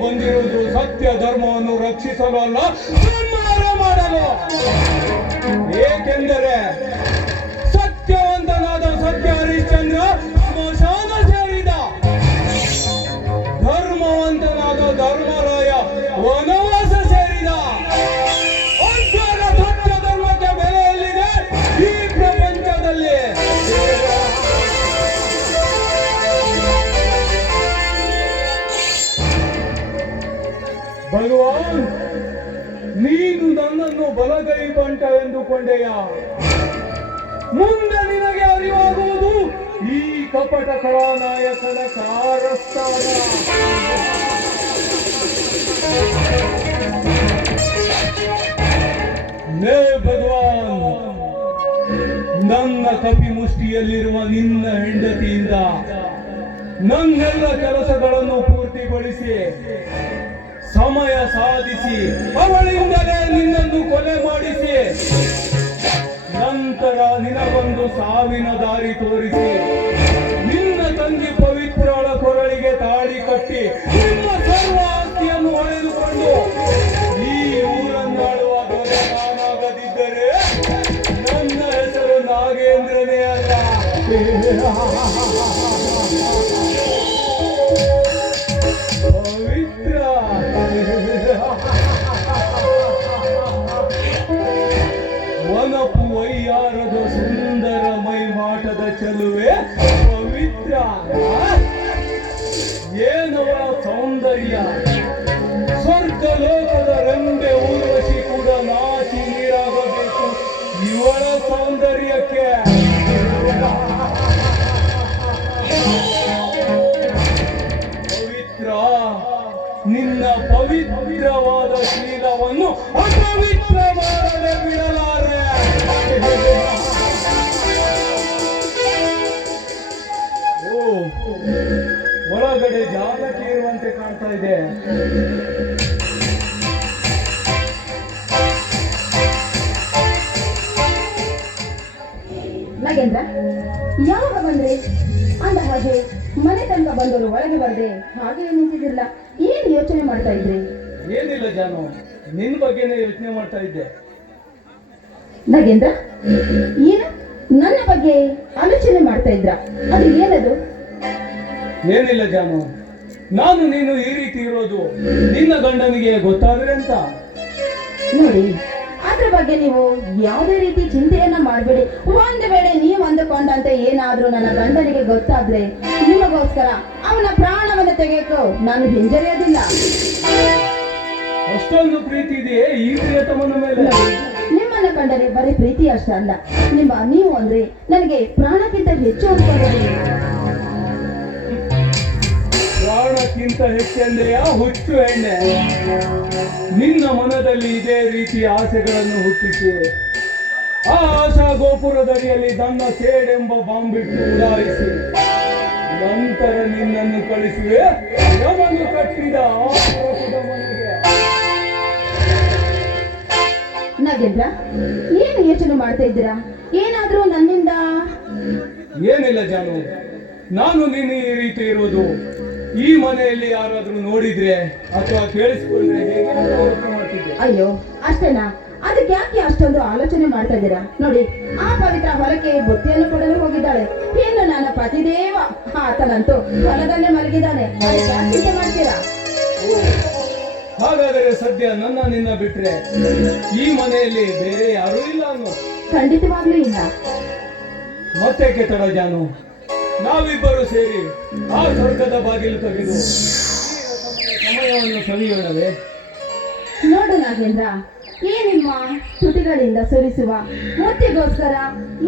ಬಂದಿರುವುದು ಸತ್ಯ ಧರ್ಮವನ್ನು ರಕ್ಷಿಸಲು ಅಲ್ಲ, ಸಂಹಾರ ಮಾಡಲು. ಏಕೆಂದರೆ ಸತ್ಯವಂತನಾದ ಸತ್ಯ ಹರಿಶ್ಚಂದ್ರ ಸ್ಮಶಾನ ಸೇರಿದ, ಧರ್ಮವಂತನಾದ ಧರ್ಮರಾಯ ವನವಾಸ ಸೇರಿದ. ಅಂತರ ಸತ್ಯ ಧರ್ಮಕ್ಕೆ ಬೆಲೆ ಎಲ್ಲಿದೆ ಈ ಪ್ರಪಂಚದಲ್ಲಿ? ಭಗವಾನ್, ನೀನು ನನ್ನನ್ನು ಬಲಗೈ ಬಂಟ ಎಂದುಕೊಂಡೆಯ? ಮುಂದೆ ನಿನಗೆ ಅರಿವಾಗುವುದು ಈ ಕಪಟ ಕಲಾನಾಯಕನ ಕಾರಸ್ಥಾನ. ನೇ ಭಗವಾನ್, ನನ್ನ ಕಪಿ ಮುಷ್ಟಿಯಲ್ಲಿರುವ ನಿನ್ನ ಹೆಂಡತಿಯಿಂದ ನನ್ನೆಲ್ಲ ಕೆಲಸಗಳನ್ನು ಪೂರ್ತಿಗೊಳಿಸಿ ಸಮಯ ಸಾಧಿಸಿ ಅವಳಿಂದಲೇ ನಿನ್ನನ್ನು ಕೊಲೆ ಮಾಡಿಸಿ ನಂತರ ನಿನಗೊಂದು ಸಾವಿನ ದಾರಿ ತೋರಿಸಿ ನಿನ್ನ ತಂಗಿ ಪವಿತ್ರಳ ಕೊರಳಿಗೆ ತಾಳಿ ಕಟ್ಟಿ ನಿಮ್ಮ ಸರ್ವ ಆಸ್ತಿಯನ್ನು ಹೊಳೆದುಕೊಂಡು ಈ ಊರನ್ನಾಳುವ ದೊರೆ ನಾನಾಗದಿದ್ದರೆ ನನ್ನ ಹೆಸರು ನಾಗೇಂದ್ರನೇ ಅಲ್ಲ. ವನಪು ವೈಯಾರದ ಸುಂದರ ಮೈಮಾಟದ ಚೆಲುವೆ ಪವಿತ್ರ. ಏನವ ಸೌಂದರ್ಯ! ಸ್ವರ್ಗ ಲೋಕದ ರೆಂಬೆ ಊರ್ವಶಿ ಕೂಡ ನಾಚಿ ನೀರಾಗಬೇಕು ಇವಳ ಸೌಂದರ್ಯಕ್ಕೆ. ಪವಿತ್ರ, ನಿನ್ನ ಪವಿತ್ರವಾದ ಶೀಲವನ್ನು ಅಪವಿತ್ರ ಮಾಡದೆ ಬಿಡಲಾರೆ. ಓ, ಒಳಗಡೆ ಜಾಲಕಿ ಇರುವಂತೆ ಕಾಣ್ತಾ ಇದೆ. ನಾಗೇಂದ್ರ, ಯಾವಾಗ ಬಂದ್ರೆ? ಅಂದ ಹಾಗೆ ಮನೆ ತನಕ ಬಂದರು, ಒಳಗೆ ಬರ್ದೆ ಹಾಗೆ ನಿಂತಿದ್ದಿಲ್ಲ. ಏನ್ ಯೋಚನೆ ಮಾಡ್ತಾ ಇದ್ರಿ? ಏನಿಲ್ಲ ಜಾನು, ನಿನ್ ಬಗ್ಗೆನೇ ಯೋಚನೆ ಮಾಡ್ತಾ ಇದ್ದೆ. ನಾಗೇಂದ್ರ, ಏನು ನನ್ನ ಬಗ್ಗೆ ಆಲೋಚನೆ ಮಾಡ್ತಾ ಇದ್ರ? ಅದು ಏನದು? ಏನಿಲ್ಲ ಜಾನು, ನಾನು ನೀನು ಈ ರೀತಿ ಇರೋದು ನಿನ್ನ ಗಂಡನಿಗೆ ಗೊತ್ತಾದ್ರೆ ಅಂತ. ನೋಡಿ, ಅದ್ರ ಬಗ್ಗೆ ನೀವು ಯಾವುದೇ ರೀತಿ ಚಿಂತೆಯನ್ನ ಮಾಡಬೇಡಿ. ಒಂದು ವೇಳೆ ನೀವು ಅಂದುಕೊಂಡಂತೆ ಏನಾದ್ರೂ ನನ್ನ ಗಂಡನಿಗೆ ಗೊತ್ತಾದ್ರೆ ನಿಮಗೋಸ್ಕರ ಅವನ ಪ್ರಾಣವನ್ನು ತೆಗೆಯಕ್ಕೂ ನಾನು ಹಿಂಜರಿಯೋದಿಲ್ಲ. ಅಷ್ಟೊಂದು ಪ್ರೀತಿ ಇದೆಯೇ ಈ ಪ್ರಿಯತಮನ ಮೇಲೆ? ನಿಮ್ಮನ್ನ ಕಂಡರೆ ಬರೀ ಪ್ರೀತಿ ಅಷ್ಟೇ ಅಲ್ಲ, ನೀವು ಅಂದ್ರೆ ನನಗೆ ಪ್ರಾಣಕ್ಕಿಂತ ಹೆಚ್ಚು ಅನ್ಕೊಂಡಿದ್ದೀನಿ. ಪ್ರಾಣಕ್ಕಿಂತ ಹೆಚ್ಚೆಂದೆಯ ಹುಚ್ಚು ಎಣ್ಣೆ? ನಿನ್ನ ಮನದಲ್ಲಿ ಇದೇ ರೀತಿ ಆಸೆಗಳನ್ನು ಹುಟ್ಟಿಸಿ ಆ ಆಶಾ ಗೋಪುರದಡಿಯಲ್ಲಿ ನನ್ನ ಸೇಡೆಂಬ ಬಾಂಬಿಟ್ಟು ಉಡಾಯಿಸಿ ನಂತರ ನಿನ್ನನ್ನು ಕಳಿಸುವೆ ಯಮನು ಕಟ್ಟಿದ ಆ ಪುರಪುದ ಮನೆಗೆ. ನಾಗೇಂದ್ರ, ಏನು ಯೋಚನೆ ಮಾಡ್ತಾ ಇದ್ದೀರಾ? ಏನಾದ್ರೂ ನನ್ನಿಂದ? ಏನಿಲ್ಲ ಜಾನು, ನಾನು ನೀನು ಈ ರೀತಿ ಇರೋದು ಈ ಮನೆಯಲ್ಲಿ ಯಾರಾದ್ರೂ ನೋಡಿದ್ರೆ ಅಥವಾ ಕೇಳಿಸಿಕೊಂಡ್ರೆ ಹೇಗೆ ಮಾಡ್ತಿದ್ದೆ. ಅಯ್ಯೋ, ಅಷ್ಟೇನಾ? ಅದಕ್ಕೆ ಯಾಕೆ ಅಷ್ಟೊಂದು ಆಲೋಚನೆ ಮಾಡ್ತಾ ಇದ್ದೀರಾ? ನೋಡಿ, ಆ ಪವಿತ್ರ ಹೊಲಕ್ಕೆ ಬುತ್ತಿಯನ್ನು ಕೊಡಲು ಹೋಗಿದ್ದಾಳೆ. ಇನ್ನು ನನ್ನ ಪತಿದೇವ ಆತನಂತೂ ಹೊಲದಲ್ಲೇ ಮಲಗಿದ್ದಾನೆ. ಅದಕ್ಕೆ ಯಾಕೆ ಮಾಡ್ತೀರಾ? ಓ, ಹಾಗಾದರೆ ಸದ್ಯ ನನ್ನ ನಿನ್ನ ಬಿಟ್ರೆ ಈ ಮನೆಯಲ್ಲಿ ಬೇರೆ ಯಾರೂ ಇಲ್ಲ ಅನ್ನೋ. ಖಂಡಿತವಾಗ್ಲೂ ಇಲ್ಲ. ಮತ್ತೆ ಕೆಟ್ಟಡ ಜಾನು, ನಾವಿಬ್ಬರು ಸೇರಿ ಆ ಸ್ವರ್ಗದ ಬಾಗಿಲು ತೆಗೆದು ಸಮಯವನ್ನು ಸವಿಯೋಣವೇ? ನೋಡು ನಾಗೇಂದ್ರ, ಈ ನಿಮ್ಮ ತುಟಿಗಳಿಂದ ಸುರಿಸುವ ಮುತ್ತಿಗೋಸ್ಕರ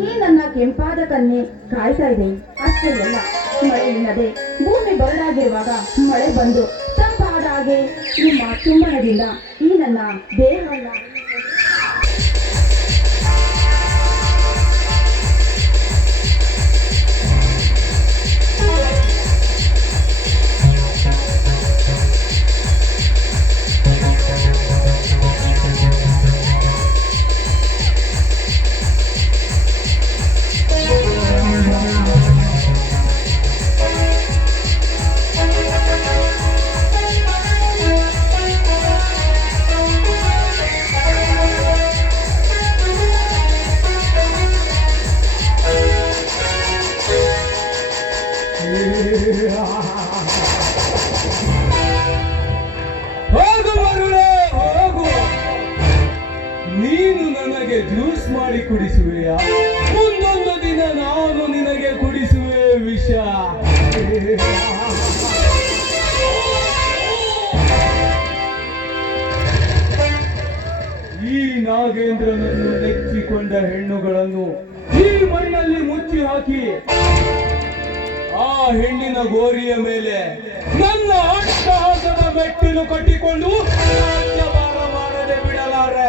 ಈ ನನ್ನ ಕೆಂಪಾದ ಕನ್ಯೆ ಕಾಯ್ತಾ ಇದೆ. ಅಷ್ಟೇ ಅಲ್ಲ, ಮಳೆ ಇಲ್ಲದೆ ಭೂಮಿ ಬರಡಾಗಿರುವಾಗ ಮಳೆ ಬಂದು ತಂಪಾದ ಹಾಗೆ ನಿಮ್ಮ ಚುಂಬನದಿಂದ ಈ ನನ್ನ ದೇಹವನ್ನ ಹೋಗು ಮರುಳೆ ಹೋಗು, ನೀನು ನನಗೆ ಜ್ಯೂಸ್ ಮಾಡಿ ಕುಡಿಸುವೆಯಾ? ಮುಂದೊಂದು ದಿನ ನಾನು ನಿನಗೆ ಕುಡಿಸುವೆ ವಿಷ. ಈ ನಾಗೇಂದ್ರನನ್ನು ನೆಚ್ಚಿಕೊಂಡ ಹೆಣ್ಣುಗಳನ್ನು ಈ ಮಣ್ಣಲ್ಲಿ ಮುಚ್ಚಿ ಹಾಕಿ ಆ ಹೆಣ್ಣಿನ ಗೋರಿಯ ಮೇಲೆ ನನ್ನ ಅಟ್ಟಹಾಸದ ಮೆಟ್ಟಿಲು ಕಟ್ಟಿಕೊಂಡು ರಾಜ್ಯಭಾರ ಮಾಡದೆ ಬಿಡಲಾರೆ.